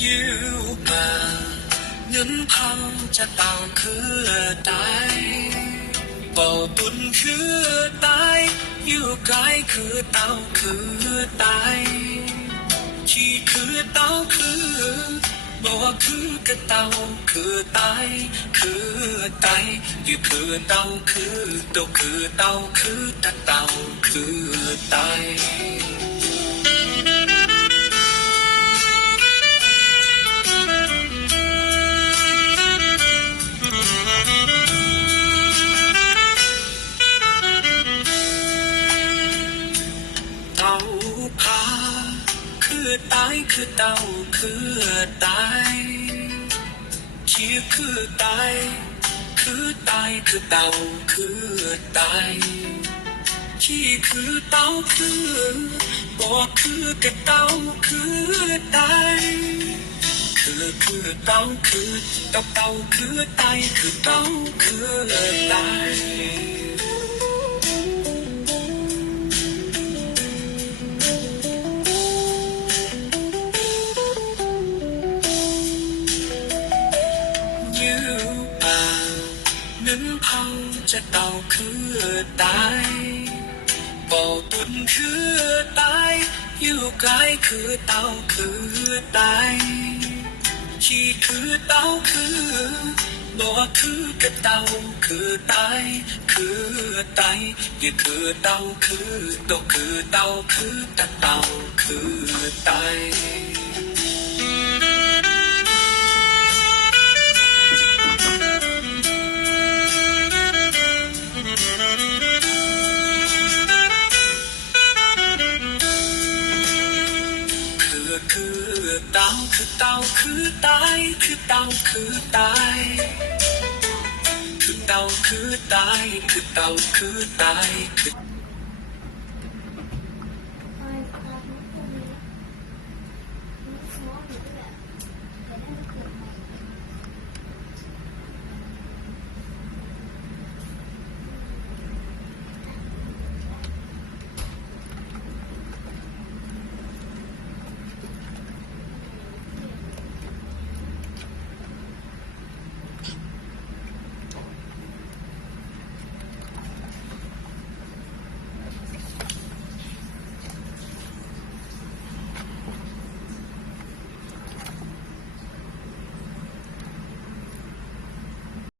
yêu mà những phong จะต้องคือตายบอกตุนคือตายอยู่ไกลคือเต้าคือตายที่คือเต้าคือบอกว่าคือกระเต้าคือตายคือตายอยู่คือเต้าคือต้าคือเต้าคือตะเต้าคือตาย คือตายคือเต่าคือตายชีคือตายคือตายคือเต่าคือตายชีคือเต่าคือบอกคือกระเต่าคือตายคือคือเต่าคือเต่าเต่าคือตายคือเต่าคือตาย nín phong จะเต่าคือตายบอกตุนคือตาย อยู่ไกลคือเต่าคือตายชีคือเต่าคือบอกคือกระเต่าคือตายคือตายอย่าคือเต่าคือตกคือเต่าคือตะเต่าคือตาย คือเต่าคือเต่าคือตายคือเต่าคือตายคือเต่าคือตายคือเต่าคือตายคือ